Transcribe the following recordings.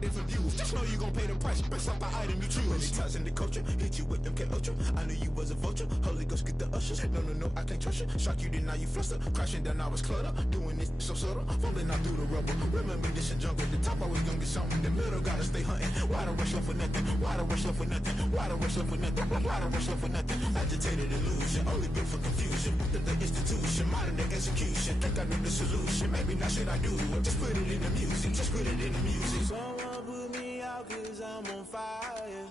got different views. Just know you gon' pay the price based off the item you choose. Many ties in the culture, hit you with them K-Ultra. I knew you was a vulture. Holy Ghost get the ushers. No, I can't trust you. Shock you, then now you fluster. Crashing down, I was clutter. Doing this so subtle, falling out through the rubble. Remember this and jungle. The top always gonna get something. In the middle, gotta stay hunting. Why the rush left for nothing? Why the rush left for nothing? Why the rush left for nothing? Why the rush left for nothing? Agitated illusion, only built for confusion. The institution, modern day execution. Think I know the solution. Maybe not should I do it? Just put it in the music. Just put it in the music. Someone put me out 'cause I'm on fire.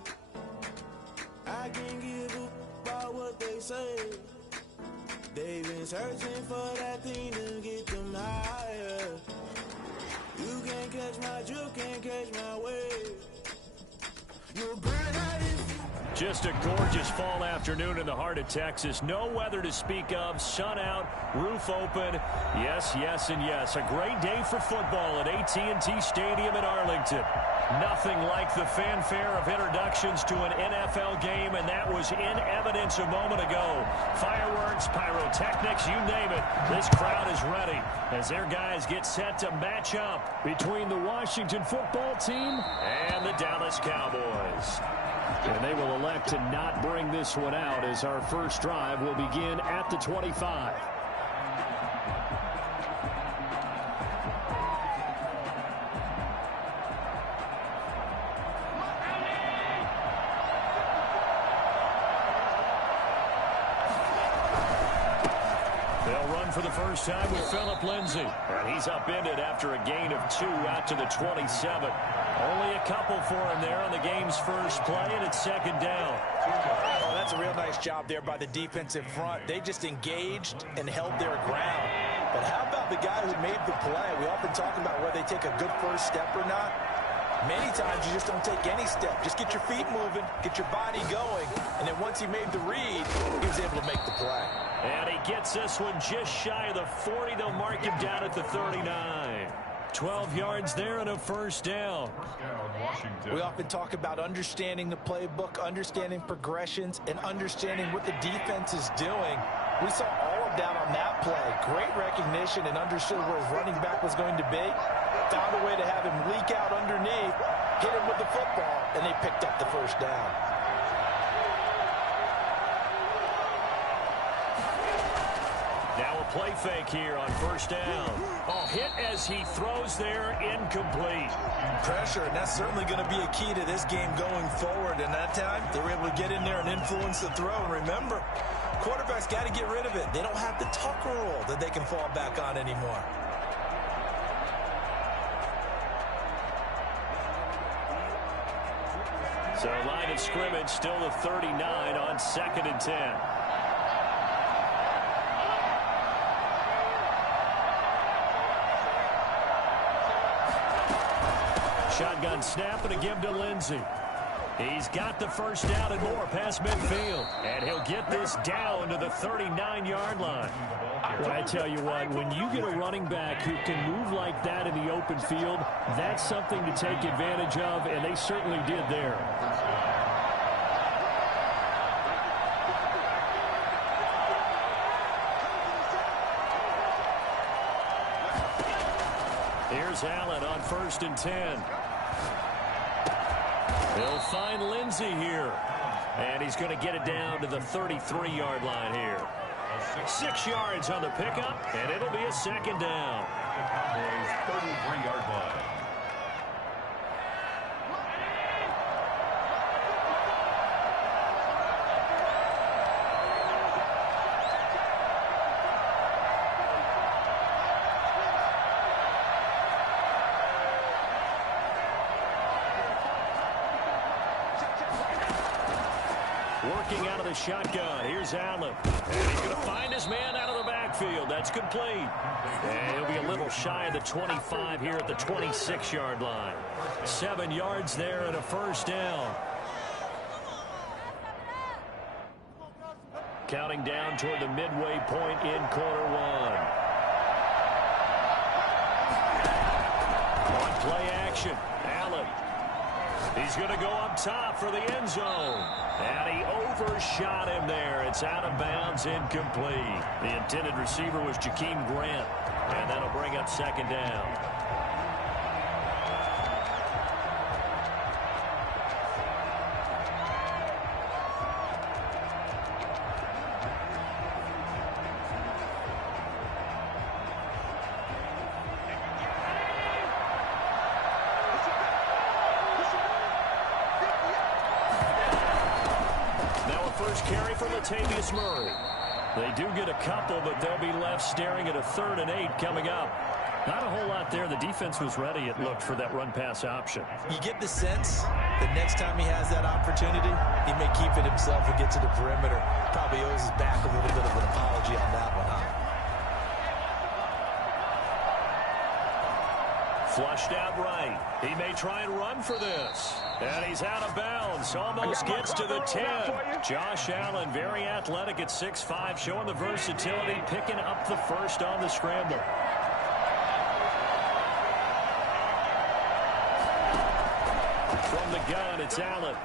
I can't give a about what they say. They've been searching for that thing to get them higher. You can't catch my drift, can't catch my wave. You'll burn out if you... Just a gorgeous fall afternoon in the heart of Texas. No weather to speak of. Sun out, roof open. Yes, yes, and yes. A great day for football at AT&T Stadium in Arlington. Nothing like the fanfare of introductions to an NFL game, and that was in evidence a moment ago. Fireworks, pyrotechnics, you name it. This crowd is ready as their guys get set to match up between the Washington football team and the Dallas Cowboys. And they will elect to not bring this one out as our first drive will begin at the 25. They'll run for the first time with Phillip Lindsay. And he's upended after a gain of 2 out to the 27. Only a couple for him there on the game's first play, and it's second down. Oh, that's a real nice job there by the defensive front. They just engaged and held their ground. But how about the guy who made the play? We often talk about whether they take a good first step or not. Many times you just don't take any step. Just get your feet moving, get your body going, and then once he made the read, he was able to make the play. And he gets this one just shy of the 40. They'll mark him down at the 39. 12 yards there and a first down. We often talk about understanding the playbook, understanding progressions, and understanding what the defense is doing. We saw all of that on that play. Great recognition and understood where his running back was going to be. Found a way to have him leak out underneath, hit him with the football, and they picked up the first down. Now a play fake here on first down. Oh, hit as he throws there, incomplete. Pressure, and that's certainly going to be a key to this game going forward. And that time, they were able to get in there and influence the throw. And remember, quarterbacks got to get rid of it. They don't have the Tucker rule that they can fall back on anymore. So line of scrimmage still the 39 on 2nd and 10. Shotgun snap and a give to Lindsay. He's got the first down and more past midfield. And he'll get this down to the 39-yard line. Well, I tell you what, when you get a running back who can move like that in the open field, that's something to take advantage of, and they certainly did there. Here's Allen on 1st and 10. They'll find Lindsay here. And he's going to get it down to the 33-yard line here. 6 yards on the pickup, and it'll be a second down. Cowboys 33-yard line. Working out of the shotgun. Here's Allen. And he's going to find his man out of the backfield. That's complete. And he'll be a little shy of the 25 here at the 26-yard line. 7 yards there and a first down. Counting down toward the midway point in quarter one. On play action. Allen. He's going to go up top for the end zone. And he overshot him there. It's out of bounds, incomplete. The intended receiver was Jakeem Grant. And that'll bring up second down. first carry for Latavius Murray. They do get a couple, but they'll be left staring at a 3rd and 8 coming up. Not a whole lot there. The defense was ready, it looked, for that run-pass option. You get the sense that next time he has that opportunity, he may keep it himself and get to the perimeter. Probably owes his back a little bit of an apology on that one, huh? Flushed out right. He may try and run for this. And he's out of bounds. Almost gets to the 10. Josh Allen, very athletic at 6'5", showing the versatility, picking up the first on the scramble. From the gun, it's Allen.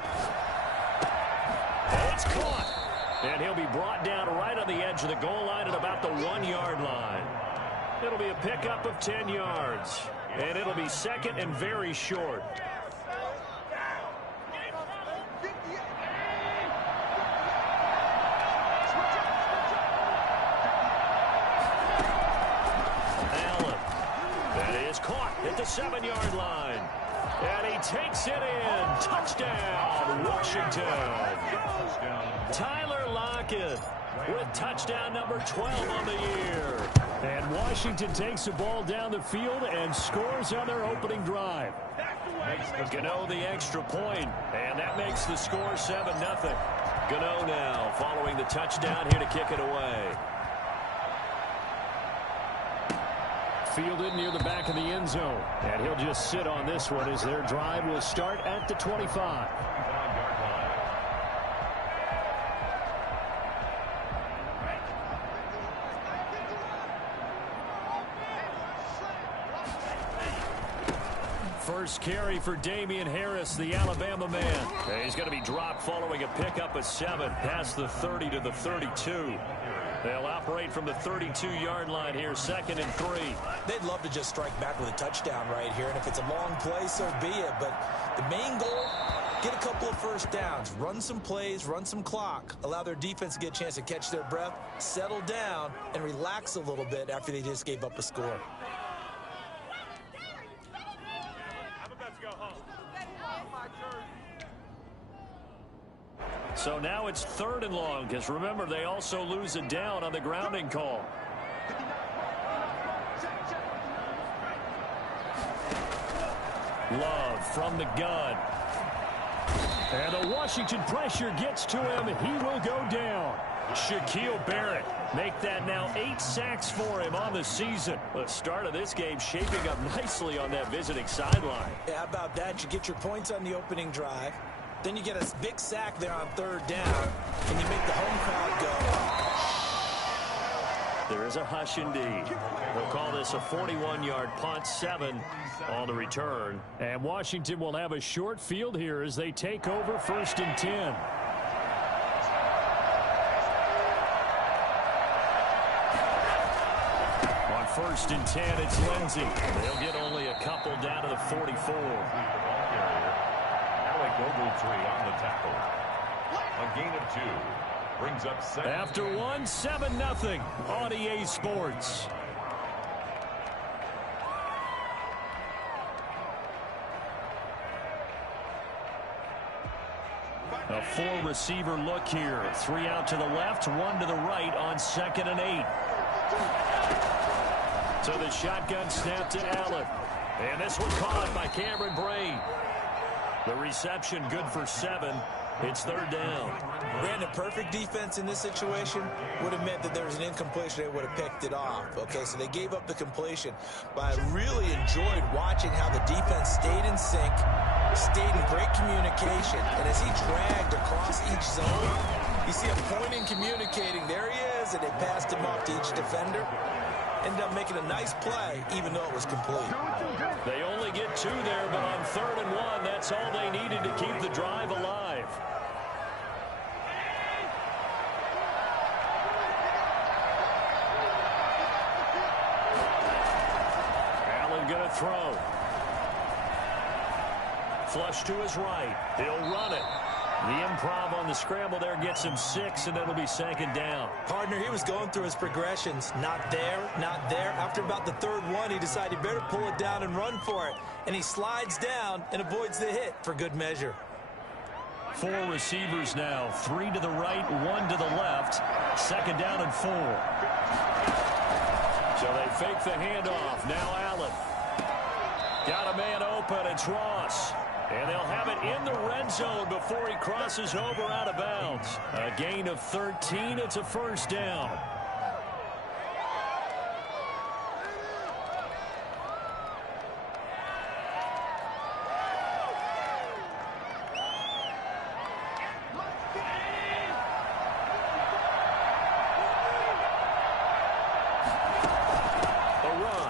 It's caught. And he'll be brought down right on the edge of the goal line at about the 1-yard line. It'll be a pickup of 10 yards. And it'll be second and very short. Allen. That is caught at the 7-yard line. And he takes it in. Touchdown, Washington. Tyler Lockett with touchdown number 12 on the year. And Washington takes the ball down the field and scores on their opening drive. Gano the extra point, and that makes the score 7-0. Gano now following the touchdown here to kick it away. Fielded near the back of the end zone. And he'll just sit on this one as their drive will start at the 25. First carry for Damian Harris, the Alabama man. He's going to be dropped following a pickup of 7 past the 30 to the 32. They'll operate from the 32-yard line here, 2nd and 3. They'd love to just strike back with a touchdown right here, and if it's a long play, so be it. But the main goal, get a couple of first downs, run some plays, run some clock, allow their defense to get a chance to catch their breath, settle down, and relax a little bit after they just gave up a score. So now it's 3rd and long, because remember, they also lose a down on the grounding call. Love from the gun. And the Washington pressure gets to him. He will go down. Shaquille Barrett make that now 8 sacks for him on the season. The start of this game shaping up nicely on that visiting sideline. Yeah, how about that? You get your points on the opening drive. Then you get a big sack there on 3rd down, and you make the home crowd go. There is a hush indeed. They'll call this a 41-yard punt, 7 on the return. And Washington will have a short field here as they take over 1st and 10. On 1st and 10, it's Lindsey. They'll get only a couple down to the 44. Ogletree on the tackle. A gain of 2. Brings up 7. After 1, 7-0 on EA Sports. A 4-receiver look here. 3 out to the left, 1 to the right on 2nd and 8. So the shotgun snap to Allen. And this one caught by Cameron Brate. The reception good for 7. It's 3rd down. Brandon, perfect defense in this situation would have meant that there was an incompletion. They would have picked it off. Okay, so they gave up the completion. But I really enjoyed watching how the defense stayed in sync, stayed in great communication. And as he dragged across each zone, you see him pointing, communicating. There he is, and they passed him off to each defender. Ended up making a nice play, even though it was complete. They only get 2 there, but on 3rd and 1, that's all they needed to keep the drive alive. Allen gonna throw. Flush to his right. He'll run it. The improv on the scramble there gets him 6, and it'll be 2nd down. Partner, he was going through his progressions. Not there, not there. After about the 3rd one, he decided he better pull it down and run for it. And he slides down and avoids the hit for good measure. 4 receivers now. 3 to the right, 1 to the left. 2nd down and 4. So they fake the handoff. Now Allen. Got a man open. It's Ross. And they'll have it in the red zone before he crosses over out of bounds. A gain of 13. It's a 1st down.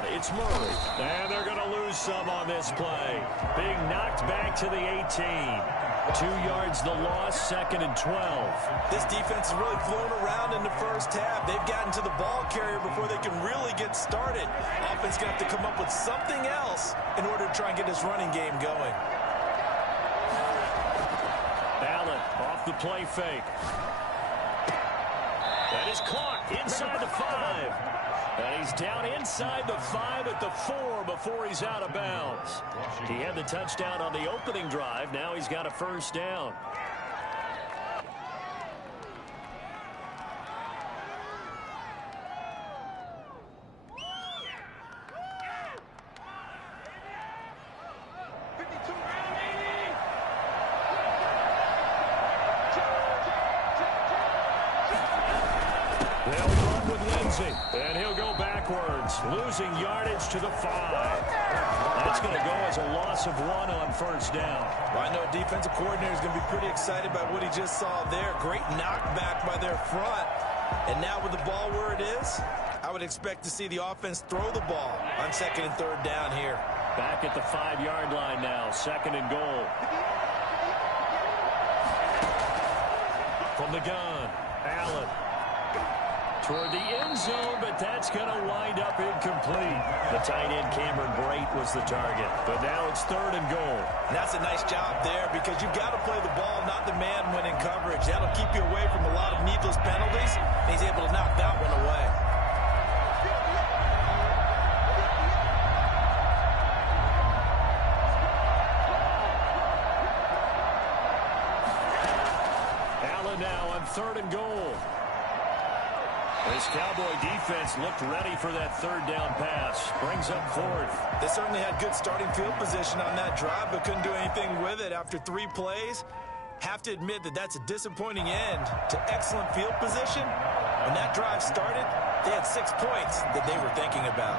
It's Murray. And they're going to lose some on this play. Being knocked back to the 18. 2 yards the loss, 2nd and 12. This defense is really flown around in the first half. They've gotten to the ball carrier before they can really get started. Offense going to have to come up with something else in order to try and get this running game going. Allen off the play fake. That is caught inside the 5. And he's down inside the 5 at the 4 before he's out of bounds. He had the touchdown on the opening drive. Now he's got a 1st down. And he'll go backwards, losing yardage to the 5. That's going to go as a loss of 1 on 1st down. Well, I know defensive coordinator is going to be pretty excited by what he just saw there. Great knockback by their front. And now with the ball where it is, I would expect to see the offense throw the ball on 2nd and 3rd down here. Back at the 5-yard line now, 2nd and goal. From the gun, Allen. Toward the end zone, but that's going to wind up incomplete. The tight end, Cameron Brate, was the target. But now it's 3rd and goal. And that's a nice job there because you've got to play the ball, not the man when in coverage. That'll keep you away from a lot of needless penalties. And he's able to knock that one away. Allen now on 3rd and goal. This Cowboy defense looked ready for that 3rd down pass. Brings up 4th. They certainly had good starting field position on that drive, but couldn't do anything with it after 3 plays. Have to admit that that's a disappointing end to excellent field position. When that drive started, they had 6 points that they were thinking about.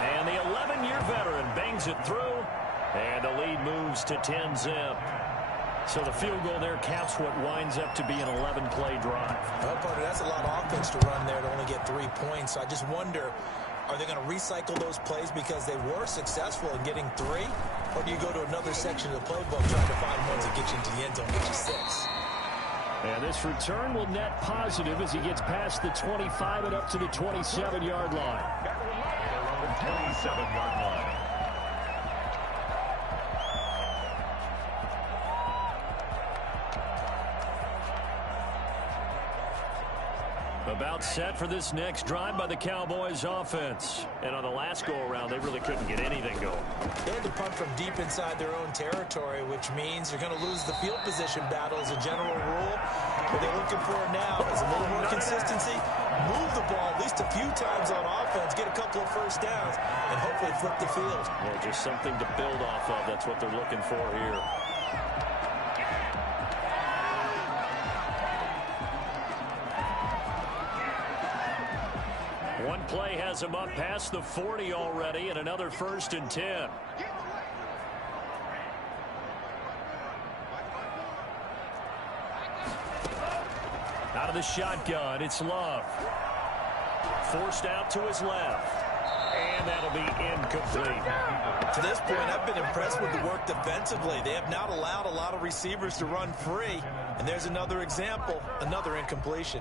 And the 11-year veteran bangs it through, and the lead moves to 10-zip. So the field goal there caps what winds up to be an 11-play drive. Well, partner, that's a lot of offense to run there to only get 3 points. So I just wonder, are they going to recycle those plays because they were successful in getting 3? Or do you go to another section of the playbook trying to find ones that get you into the end zone, get you 6? And this return will net positive as he gets past the 25 and up to the 27-yard line. 27-yard line. About set for this next drive by the Cowboys offense. And on the last go-around, they really couldn't get anything going. They had to punt from deep inside their own territory, which means you're going to lose the field position battle as a general rule. What they're looking for now is a little more consistency, move the ball at least a few times on offense, get a couple of 1st downs, and hopefully flip the field. Yeah, just something to build off of. That's what they're looking for here. One play has him up past the 40 already, and another 1st and 10. Out of the shotgun, it's Love. Forced out to his left. And that'll be incomplete. To this point, I've been impressed with the work defensively. They have not allowed a lot of receivers to run free. And there's another example, another incompletion.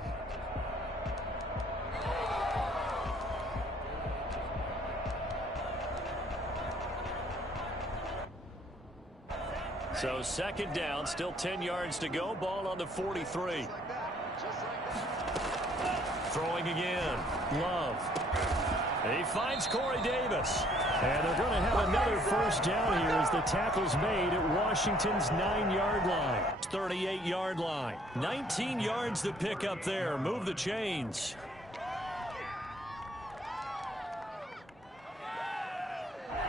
So 2nd down, still 10 yards to go. Ball on the 43. Throwing again. Love. He finds Corey Davis. And they're going to have another first down here as the tackle's made at Washington's 9-yard line. 38-yard line. 19 yards to pick up there. Move the chains.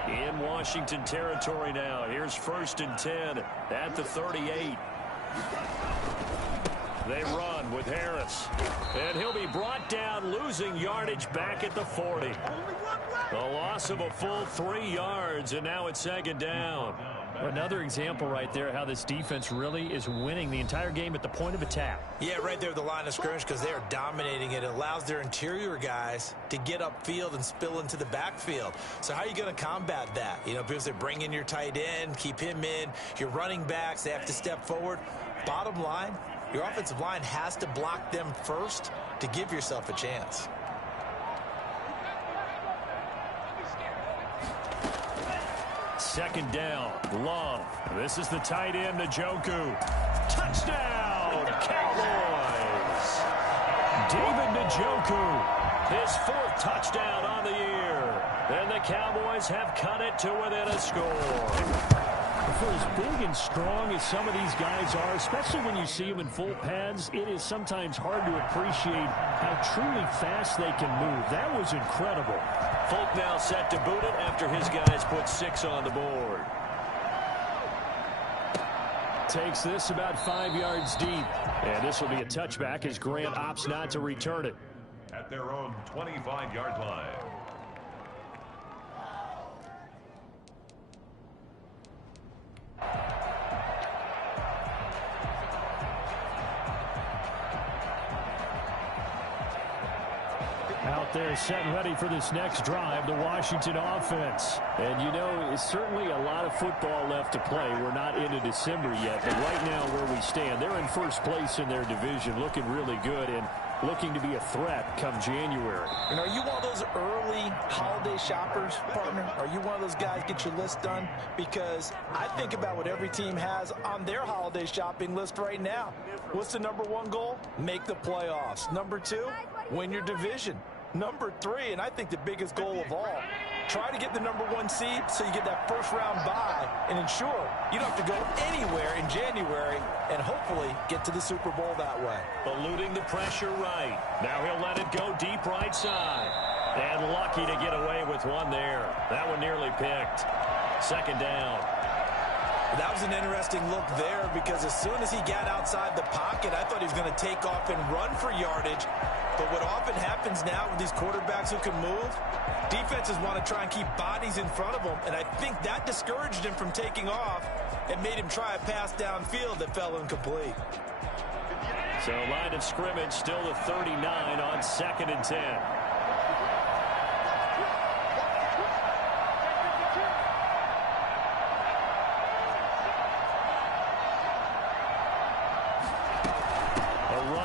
In Washington territory now. Here's 1st and 10 at the 38. They run with Harris. And he'll be brought down, losing yardage back at the 40. The loss of a full 3 yards, and now it's 2nd down. Another example right there how this defense really is winning the entire game at the point of attack. Yeah, right there at the line of scrimmage because they are dominating it. It allows their interior guys to get upfield and spill into the backfield. So how are you going to combat that? You know, because they bring in your tight end, keep him in. Your running backs, they have to step forward. Bottom line, your offensive line has to block them first to give yourself a chance. Second down, Love. This is the tight end, Njoku. Touchdown, Cowboys! David Njoku, his 4th touchdown on the year. And the Cowboys have cut it to within a score. For as big and strong as some of these guys are, especially when you see them in full pads, it is sometimes hard to appreciate how truly fast they can move. That was incredible. Folk now set to boot it after his guys put 6 on the board. Takes this about 5 yards deep. And this will be a touchback as Grant opts not to return it. At their own 25-yard line. Out there set and ready for this next drive, the Washington offense. And you know, it's certainly a lot of football left to play. We're not into December yet, but right now where we stand, they're in first place in their division, looking really good and looking to be a threat come January. And are you one of those early holiday shoppers, partner? Are you one of those guys get your list done? Because I think about what every team has on their holiday shopping list right now. What's the #1 goal? Make the playoffs. #2, win your division. #3, and I think the biggest goal of all, try to get the #1 seed so you get that first-round bye and ensure you don't have to go anywhere in January and hopefully get to the Super Bowl that way. Eluding the pressure right. Now he'll let it go deep right side. And lucky to get away with one there. That one nearly picked. 2nd down. That was an interesting look there because as soon as he got outside the pocket, I thought he was going to take off and run for yardage. But what often happens now with these quarterbacks who can move, defenses want to try and keep bodies in front of them, and I think that discouraged him from taking off and made him try a pass downfield that fell incomplete. So line of scrimmage still the 39 on 2nd and 10.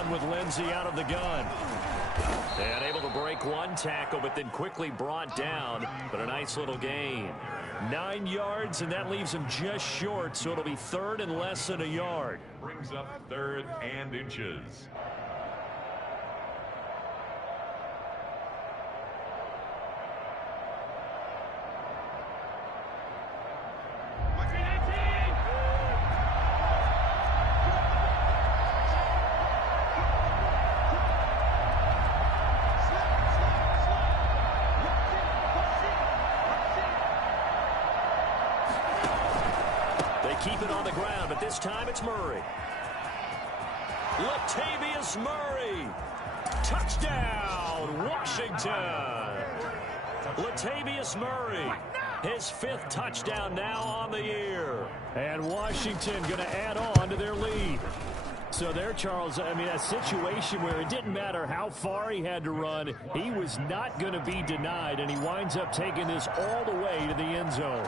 With Lindsey out of the gun. And able to break one tackle, but then quickly brought down. But a nice little gain. 9 yards, and that leaves him just short, so it'll be 3rd and less than a yard. Brings up 3rd and inches. Keep it on the ground, but this time it's Murray. Latavius Murray. Touchdown, Washington. Latavius Murray. His 5th touchdown now on the year. And Washington going to add on to their lead. So there, Charles, I mean, a situation where it didn't matter how far he had to run, he was not going to be denied, and he winds up taking this all the way to the end zone.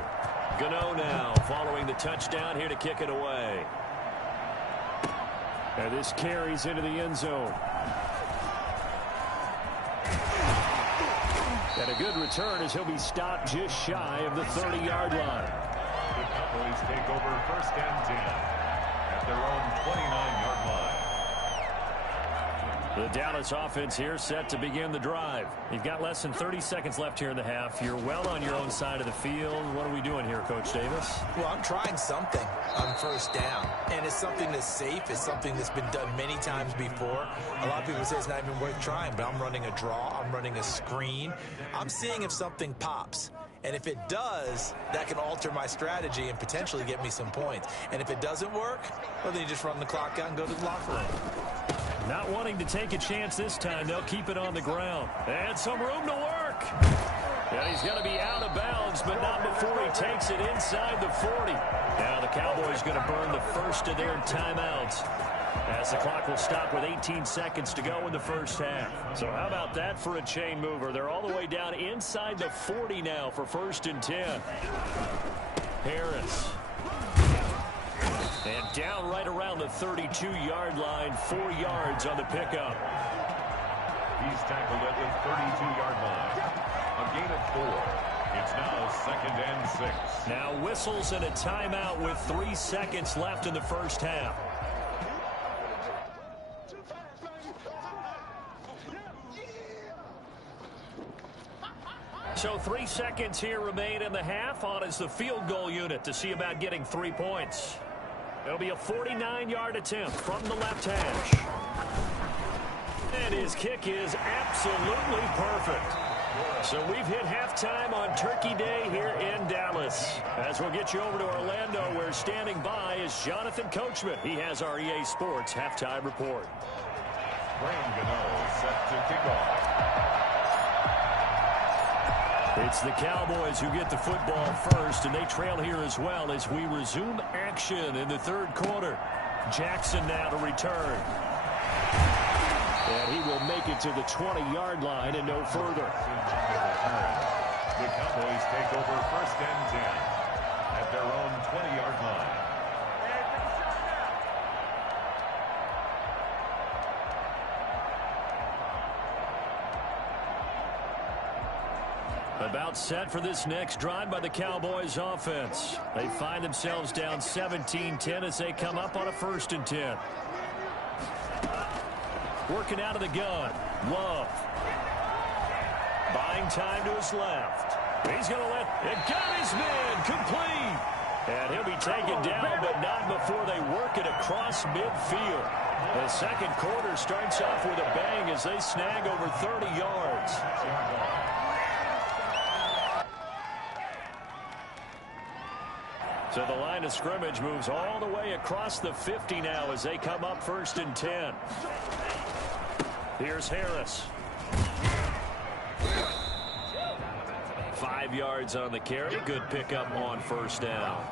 Gano now following the touchdown here to kick it away. And this carries into the end zone. And a good return as he'll be stopped just shy of the 30-yard line. The Cowboys take over 1st and 10 at their own 29-yard line. The Dallas offense here set to begin the drive. You've got less than 30 seconds left here in the half. You're well on your own side of the field. What are we doing here, Coach Davis? Well, I'm trying something on first down, and it's something that's safe. It's something that's been done many times before. A lot of people say it's not even worth trying, but I'm running a draw. I'm running a screen. I'm seeing if something pops. And if it does, that can alter my strategy and potentially get me some points. And if it doesn't work, well, then you just run the clock out and go to the locker room. Not wanting to take a chance this time. They'll keep it on the ground. And some room to work. And he's going to be out of bounds, but not before he takes it inside the 40. Now the Cowboys going to burn the first of their timeouts, as the clock will stop with 18 seconds to go in the first half. So how about that for a chain mover? They're all the way down inside the 40 now for 1st and 10. Harris. And down right around the 32-yard line, 4 yards on the pickup. He's tackled at the 32-yard line. A gain of 4. It's now 2nd and 6. Now whistles and a timeout with 3 seconds left in the first half. So 3 seconds here remain in the half. On is the field goal unit to see about getting 3 points. It'll be a 49-yard attempt from the left hash. And his kick is absolutely perfect. So we've hit halftime on Turkey Day here in Dallas. As we'll get you over to Orlando, where standing by is Jonathan Coachman. He has our EA Sports halftime report. Brian Gano set to kick off. It's the Cowboys who get the football first, and they trail here as well as we resume action in the third quarter. Jackson now to return. And he will make it to the 20-yard line and no further. The Cowboys take over 1st and 10 at their own 20-yard line. About set for this next drive by the Cowboys offense. They find themselves down 17-10 as they come up on a 1st and 10. Working out of the gun. Love. Buying time to his left. He's going to let it. Got his man complete. And he'll be taken down, but not before they work it across midfield. The second quarter starts off with a bang as they snag over 30 yards. So the line of scrimmage moves all the way across the 50 now as they come up 1st and 10. Here's Harris. 5 yards on the carry. Good pickup on 1st down.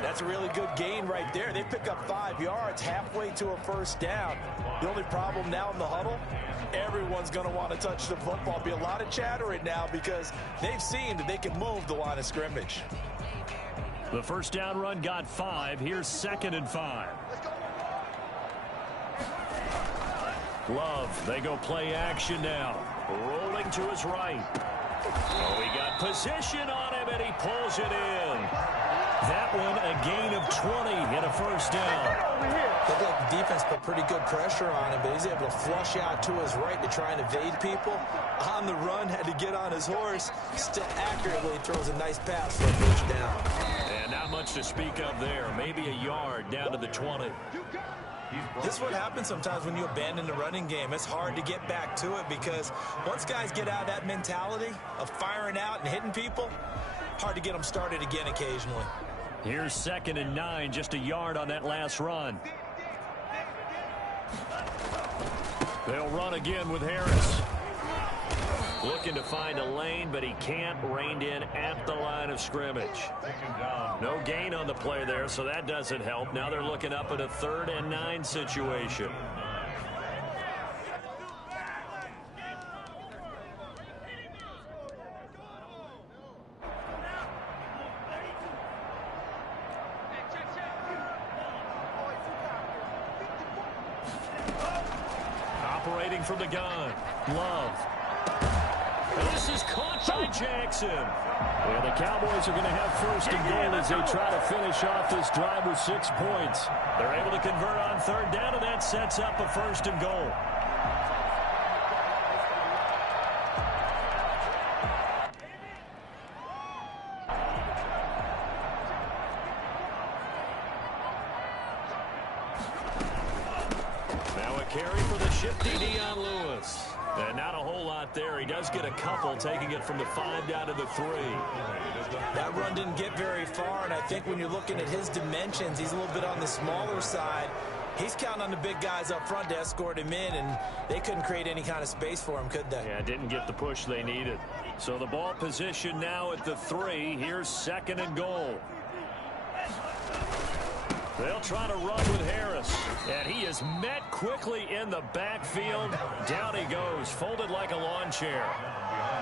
That's a really good gain right there. They pick up 5 yards halfway to a 1st down. The only problem now in the huddle, everyone's going to want to touch the football. Be a lot of chattering now because they've seen that they can move the line of scrimmage. The 1st down run got 5. Here's 2nd and 5. Love, they go play action now. Rolling to his right. Oh, he got position on him, and he pulls it in. That one a gain of 20 and a 1st down. Looked like the defense put pretty good pressure on him, but he's able to flush out to his right to try and evade people. On the run, had to get on his horse. Still accurately throws a nice pass for a 1st down. And not much to speak of there. Maybe a yard down to the 20. This is what happens sometimes when you abandon the running game. It's hard to get back to it because once guys get out of that mentality of firing out and hitting people, hard to get them started again occasionally. Here's 2nd and 9, just a yard on that last run. They'll run again with Harris. Looking to find a lane, but he can't. Reined in at the line of scrimmage. No gain on the play there, so that doesn't help. Now they're looking up at a 3rd and 9 situation. Operating from the gun. Love. And this is caught by Jackson. And the Cowboys are going to have 1st and goal as they try to finish off this drive with 6 points. They're able to convert on 3rd down, and that sets up a 1st and goal. shifty Dion Lewis. And not a whole lot there. He does get a couple, taking it from the 5 down to the 3. That run didn't get very far, and I think when you're looking at his dimensions, he's a little bit on the smaller side. He's counting on the big guys up front to escort him in, and they couldn't create any kind of space for him, could they? Yeah, didn't get the push they needed. So the ball position now at the 3. Here's 2nd and goal. They'll try to run with Harris. And he is met quickly in the backfield. Down he goes, folded like a lawn chair.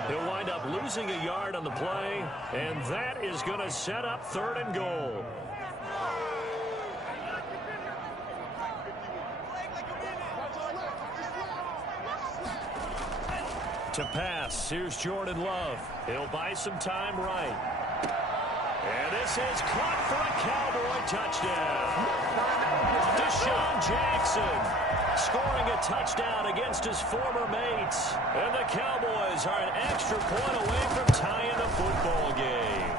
He'll wind up losing a yard on the play, and that is going to set up 3rd and goal. To pass, here's Jordan Love. He'll buy some time right. And this is caught for a Cowboy touchdown. Deshaun Jackson scoring a touchdown against his former mates. And the Cowboys are an extra point away from tying the football game.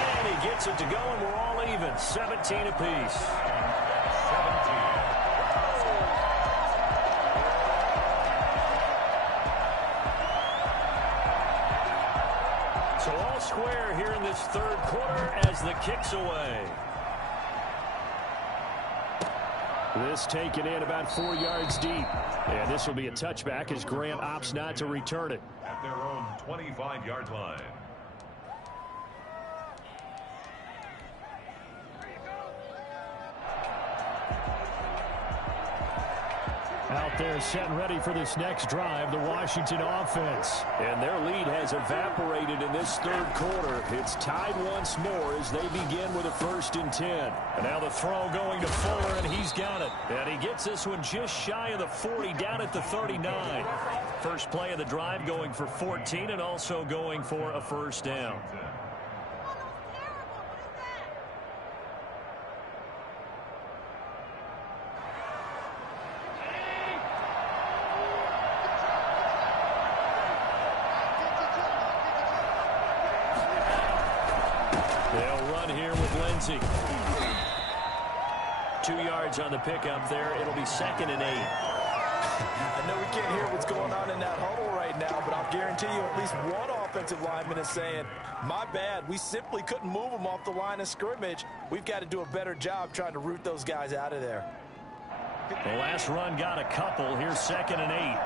And he gets it to go, and we're all even, 17 apiece. So all square here in this 3rd quarter as the kick's away. This taken in about 4 yards deep. And this will be a touchback as Grant opts not to return it. At their own 25-yard line. Out there set and ready for this next drive, the Washington offense. And their lead has evaporated in this 3rd quarter. It's tied once more as they begin with a 1st and 10. And now the throw going to Fuller, and he's got it. And he gets this one just shy of the 40, down at the 39. First play of the drive going for 14 and also going for a 1st down. They'll run here with Lindsey. 2 yards on the pickup there. It'll be 2nd and 8. I know we can't hear what's going on in that huddle right now, but I'll guarantee you at least one offensive lineman is saying, my bad, we simply couldn't move them off the line of scrimmage. We've got to do a better job trying to root those guys out of there. The last run got a couple. Here's 2nd and 8.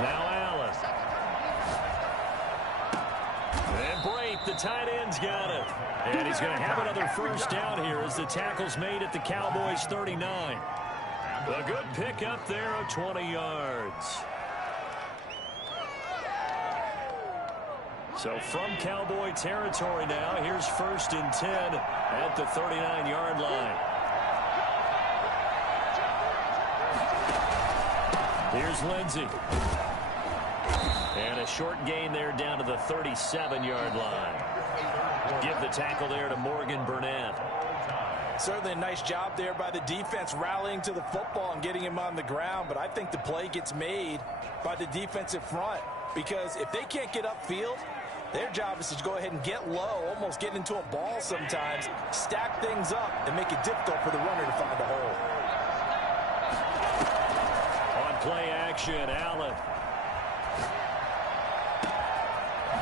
Now Allen. And Brate, the tight end's got it. And he's going to have another 1st down here as the tackle's made at the Cowboys 39. A good pickup there of 20 yards. So from Cowboy territory now, here's 1st and 10 at the 39-yard line. Here's Lindsey. And a short gain there down to the 37-yard line. Give the tackle there to Morgan Burnett. Certainly a nice job there by the defense rallying to the football and getting him on the ground, but I think the play gets made by the defensive front because if they can't get upfield, their job is to go ahead and get low, almost get into a ball sometimes, stack things up, and make it difficult for the runner to find a hole. On play action, Allen.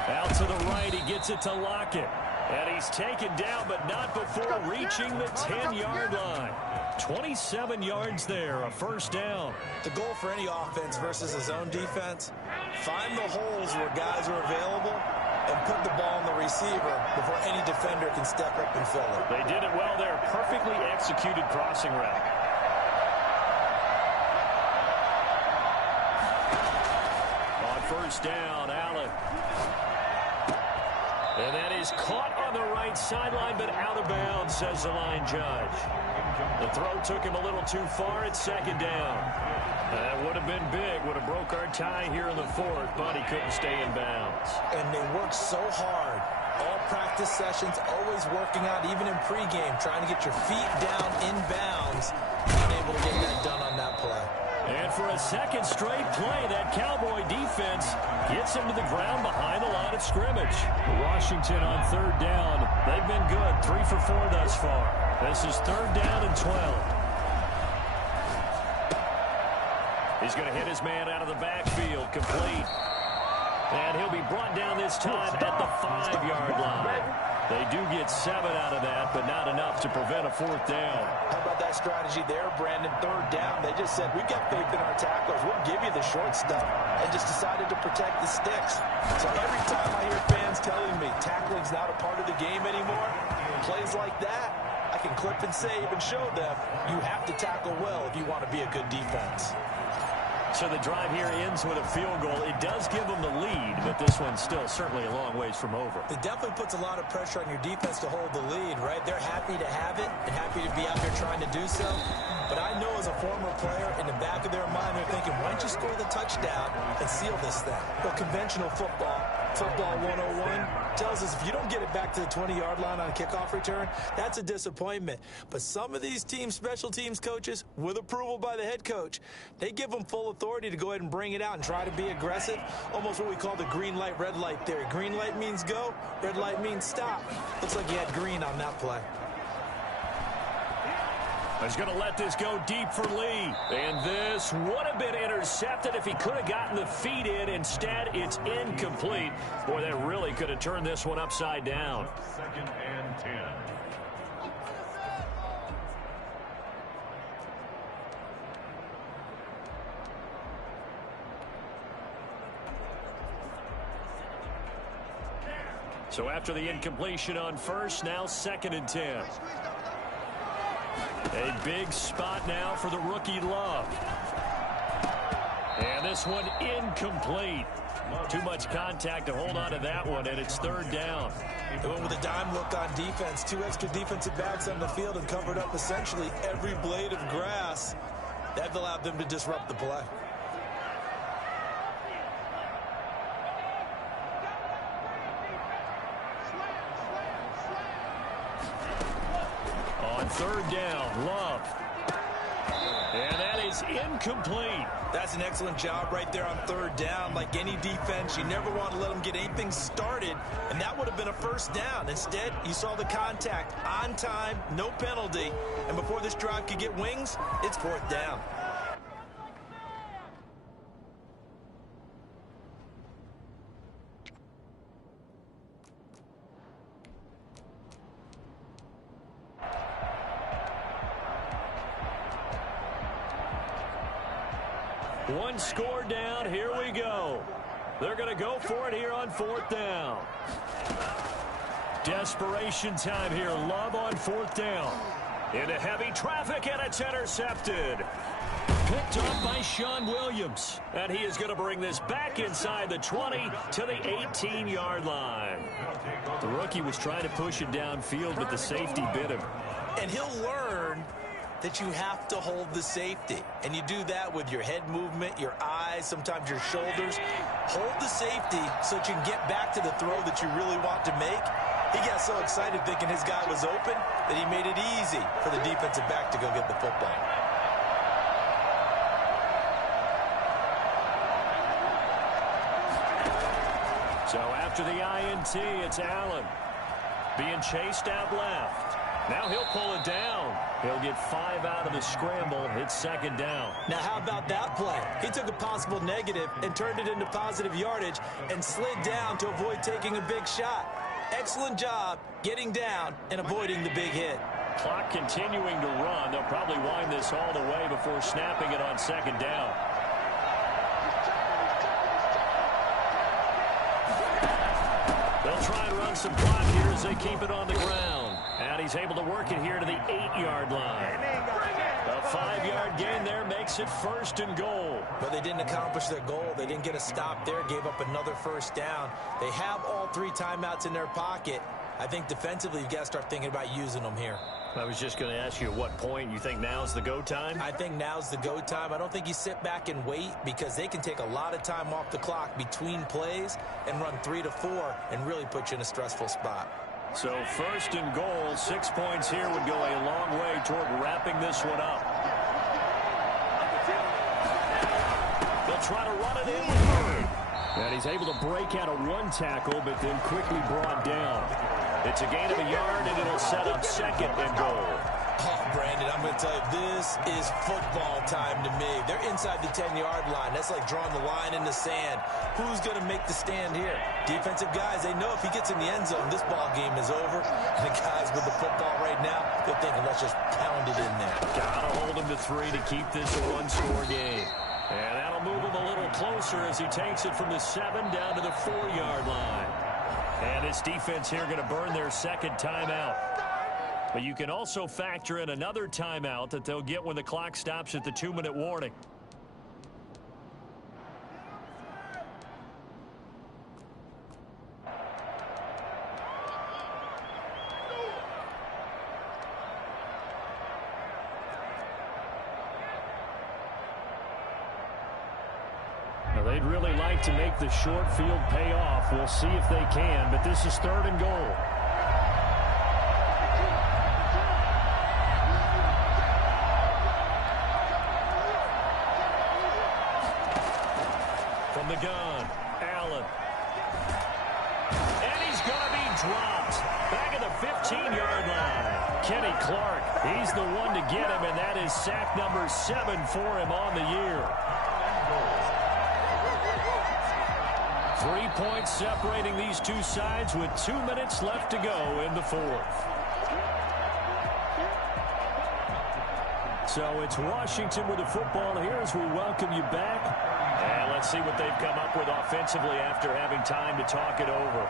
Out to the right, he gets it to Lockett. And he's taken down, but not before reaching the 10-yard line. 27 yards there, a 1st down. The goal for any offense versus a zone defense, find the holes where guys are available and put the ball in the receiver before any defender can step up and fill it. They did it well there. Perfectly executed crossing route. On 1st down, Allen. And that is caught on the right sideline, but out of bounds, says the line judge. The throw took him a little too far. It's 2nd down. That would have been big. Would have broke our tie here in the 4th, but he couldn't stay in bounds. And they worked so hard. All practice sessions, always working out, even in pregame, trying to get your feet down in bounds, being able to get that done on that play. And for a second straight play, that Cowboy defense gets him to the ground behind the line of scrimmage. Washington on third down. They've been good, 3 for 4 thus far. This is third down and 12. He's going to hit his man out of the backfield, complete. And he'll be brought down this time at the 5-yard line. They do get 7 out of that, but not enough to prevent a fourth down. How about that strategy there, Brandon? Third down, they just said, we've got faith in our tackles. We'll give you the short stuff, and just decided to protect the sticks. So every time I hear fans telling me tackling's not a part of the game anymore, plays like that, I can clip and save and show them you have to tackle well if you want to be a good defense. So the drive here ends with a field goal. It does give them the lead, but this one's still certainly a long ways from over. It definitely puts a lot of pressure on your defense to hold the lead, right? They're happy to have it and happy to be out there trying to do so. But I know as a former player, in the back of their mind, they're thinking, why don't you score the touchdown and seal this thing? Well, conventional football 101, tells us if you don't get it back to the 20-yard line on a kickoff return, that's a disappointment. But some of these special teams coaches, with approval by the head coach, they give them full authority to go ahead and bring it out and try to be aggressive, almost what we call the green light, red light theory. Green light means go, red light means stop. Looks like you had green on that play. He's going to let this go deep for Lee. And this would have been intercepted if he could have gotten the feet in. Instead, it's incomplete. Boy, that really could have turned this one upside down. 2nd and 10. So after the incompletion on first, now 2nd and 10. A big spot now for the rookie Love. And this one incomplete. Too much contact to hold on to that one, and it's 3rd down. They went with a dime look on defense. 2 extra defensive backs on the field and covered up essentially every blade of grass. That allowed them to disrupt the play. On 3rd down, Love. And that is incomplete. That's an excellent job right there on 3rd down. Like any defense, you never want to let them get anything started, and that would have been a 1st down. Instead, you saw the contact on time, no penalty, and before this drive could get wings, it's 4th down. One score down. Here we go. They're going to go for it here on 4th down. Desperation time here. Love on 4th down. Into heavy traffic, and it's intercepted. Picked up by Sean Williams. And he is going to bring this back inside the 20 to the 18-yard line. The rookie was trying to push it downfield, but the safety bit him. And he'll learn that you have to hold the safety. And you do that with your head movement, your eyes, sometimes your shoulders. Hold the safety so that you can get back to the throw that you really want to make. He got so excited thinking his guy was open that he made it easy for the defensive back to go get the football. So after the INT, it's Allen being chased out left. Now he'll pull it down. He'll get 5 out of the scramble. It's 2nd down. Now how about that play? He took a possible negative and turned it into positive yardage and slid down to avoid taking a big shot. Excellent job getting down and avoiding the big hit. Clock continuing to run. They'll probably wind this all the way before snapping it on 2nd down. They'll try and run some clock here as they keep it on the ground. And he's able to work it here to the 8-yard line. A 5-yard gain there makes it 1st and goal. But they didn't accomplish their goal. They didn't get a stop there, gave up another 1st down. They have all 3 timeouts in their pocket. I think defensively you've got to start thinking about using them here. I was just going to ask you at what point you think now's the go time? I think now's the go time. I don't think you sit back and wait because they can take a lot of time off the clock between plays and run 3 to 4 and really put you in a stressful spot. So 1st and goal, 6 points here would go a long way toward wrapping this one up. try to run it in with Murray. And he's able to break out of one tackle, but then quickly brought down. It's a gain of a yard, and it'll set up second and goal. Oh, Brandon, I'm going to tell you, this is football time to me. They're inside the 10-yard line. That's like drawing the line in the sand. Who's going to make the stand here? Defensive guys, they know if he gets in the end zone, this ball game is over. And the guys with the football right now, they're thinking, let's just pound it in there. Got to hold him to 3 to keep this a one-score game. And that'll move him a little closer as he takes it from the 7 down to the 4-yard line. And this defense here going to burn their second timeout. But you can also factor in another timeout that they'll get when the clock stops at the 2-minute warning. Now, they'd really like to make the short field pay off. We'll see if they can, but this is 3rd and goal. From the gun, Allen. And he's going to be dropped. Back at the 15-yard line. Kenny Clark, he's the one to get him, and that is sack number 7 for him on the year. 3 points separating these two sides with 2 minutes left to go in the 4th. So it's Washington with the football here as we welcome you back. And let's see what they've come up with offensively after having time to talk it over.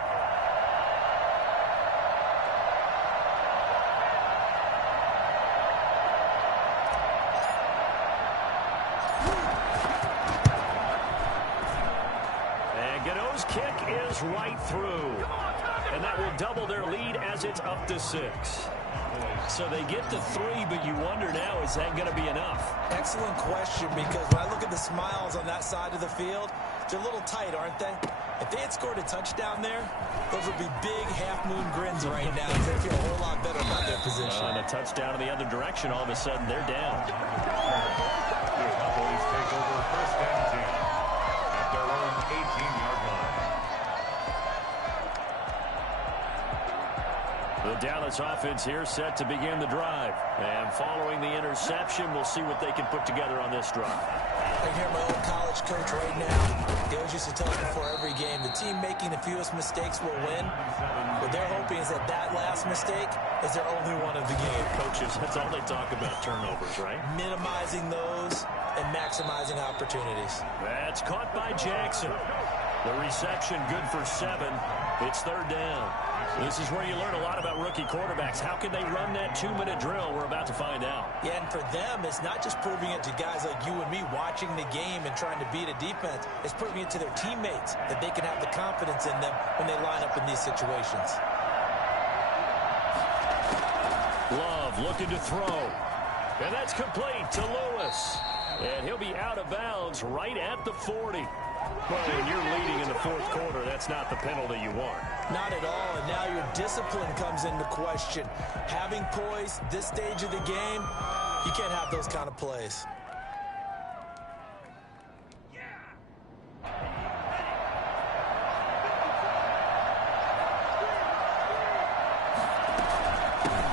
And Gano's kick is right through. And that will double their lead as it's up to 6. So they get to 3, but you wonder now, is that going to be enough? Excellent question, because when I look at the smiles on that side of the field, they're a little tight, aren't they? If they had scored a touchdown there, those would be big half-moon grins right now. They feel a whole lot better about their position. And a touchdown in the other direction, all of a sudden they're down. The Cowboys take over 1st and 10 at their own 18-yard line. The Dallas offense here set to begin the drive. And following the interception, we'll see what they can put together on this drive. I hear my old college coach right now. He always used to tell us before every game, the team making the fewest mistakes will win. What they're hoping is that that last mistake is their only one of the game. Coaches, that's all they talk about, turnovers, right? Minimizing those and maximizing opportunities. That's caught by Jackson. The reception good for 7. It's 3rd down. This is where you learn a lot about rookie quarterbacks. How can they run that 2-minute drill? We're about to find out. Yeah, and for them, it's not just proving it to guys like you and me watching the game and trying to beat a defense. It's proving it to their teammates that they can have the confidence in them when they line up in these situations. Love looking to throw. And that's complete to Lewis. And he'll be out of bounds right at the 40. Well, when you're leading in the 4th quarter, that's not the penalty you want. Not at all, and now your discipline comes into question. Having poise this stage of the game, you can't have those kind of plays.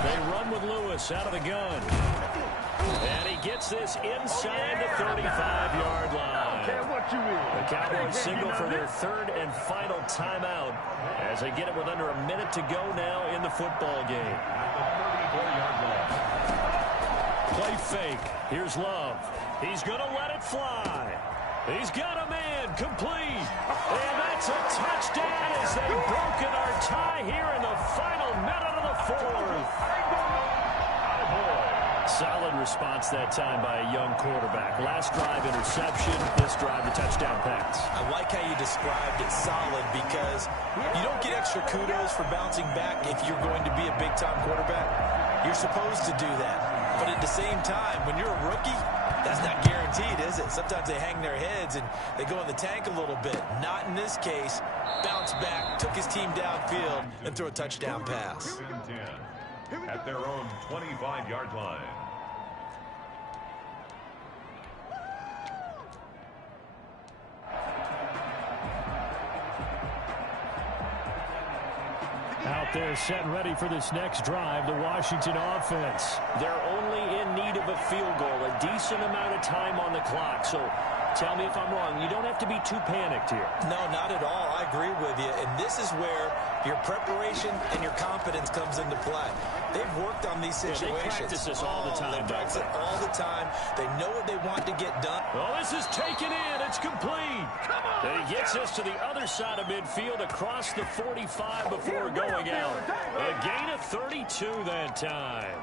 They run with Lewis out of the gun. And he gets this inside the 35-yard line. The Cowboys signal for their 3rd and final timeout as they get it with under a minute to go now in the football game. Play fake. Here's Love. He's going to let it fly. He's got a man complete. And that's a touchdown as they've broken our tie here in the final minute of the 4th. Solid response that time by a young quarterback. Last drive, interception. This drive, the touchdown pass. I like how you described it, solid, because you don't get extra kudos for bouncing back if you're going to be a big-time quarterback. You're supposed to do that. But at the same time, when you're a rookie, that's not guaranteed, is it? Sometimes they hang their heads and they go in the tank a little bit. Not in this case. Bounce back, took his team downfield, and threw a touchdown pass. 2nd and 10 at their own 25-yard line. there setting ready for this next drive, the Washington offense. They're only in need of a field goal, a decent amount of time on the clock. So tell me if I'm wrong. You don't have to be too panicked here. No, not at all. I agree with you. And this is where your preparation and your confidence comes into play. They've worked on these situations. They practice this all the time. They practice it all the time. They know what they want to get done. Well, this is taken in. It's complete. And he gets us to the other side of midfield across the 45 before going out. A gain of 32 that time.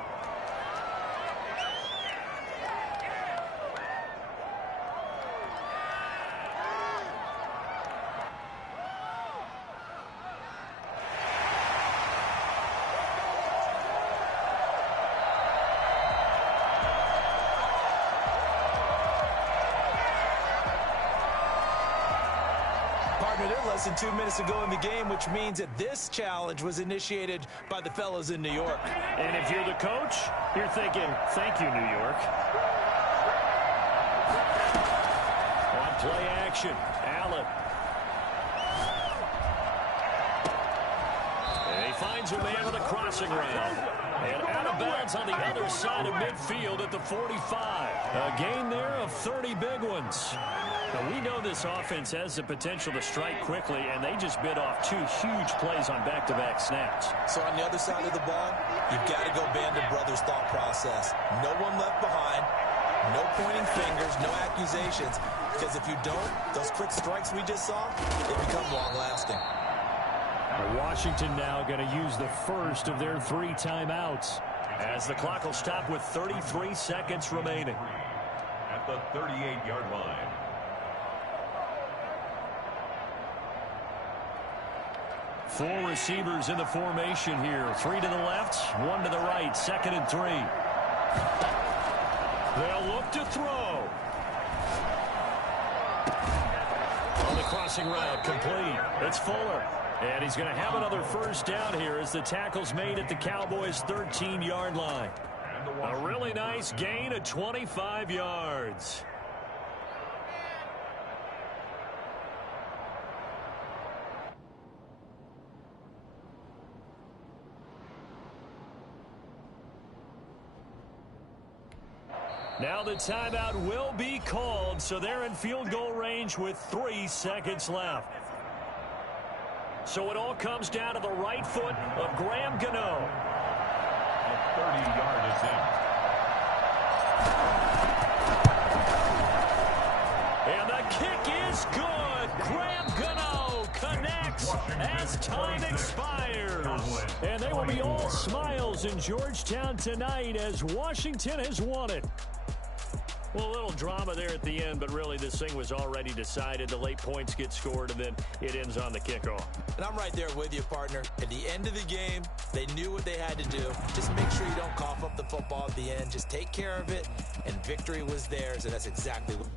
They're less than 2 minutes to go in the game, which means that this challenge was initiated by the fellas in New York. And if you're the coach, you're thinking, thank you, New York. On play action, Allen. And he finds a man with a crossing route. And out of bounds on the other side of midfield at the 45. A gain there of 30 big ones. Now, we know this offense has the potential to strike quickly, and they just bit off 2 huge plays on back-to-back snaps. So on the other side of the ball, you've got to go band of brothers thought process. No one left behind, no pointing fingers, no accusations, because if you don't, those quick strikes we just saw, they become long-lasting. Washington now going to use the first of their 3 timeouts. As the clock will stop with 33 seconds remaining. At the 38-yard line. Four receivers in the formation here. 3 to the left, 1 to the right. 2nd and 3. They'll look to throw. On the crossing route, complete. It's Fuller. And he's going to have another first down here as the tackle's made at the Cowboys' 13-yard line. A really nice gain of 25 yards. Now the timeout will be called, so they're in field goal range with 3 seconds left. So it all comes down to the right foot of Graham Gano. A 30-yard attempt. And the kick is good. Graham Gano connects as time expires. And they will be all smiles in Georgetown tonight as Washington has won it. Well, a little drama there at the end, but really this thing was already decided. The late points get scored, and then it ends on the kickoff. And I'm right there with you, partner. At the end of the game, they knew what they had to do. Just make sure you don't cough up the football at the end. Just take care of it, and victory was theirs, and that's exactly what...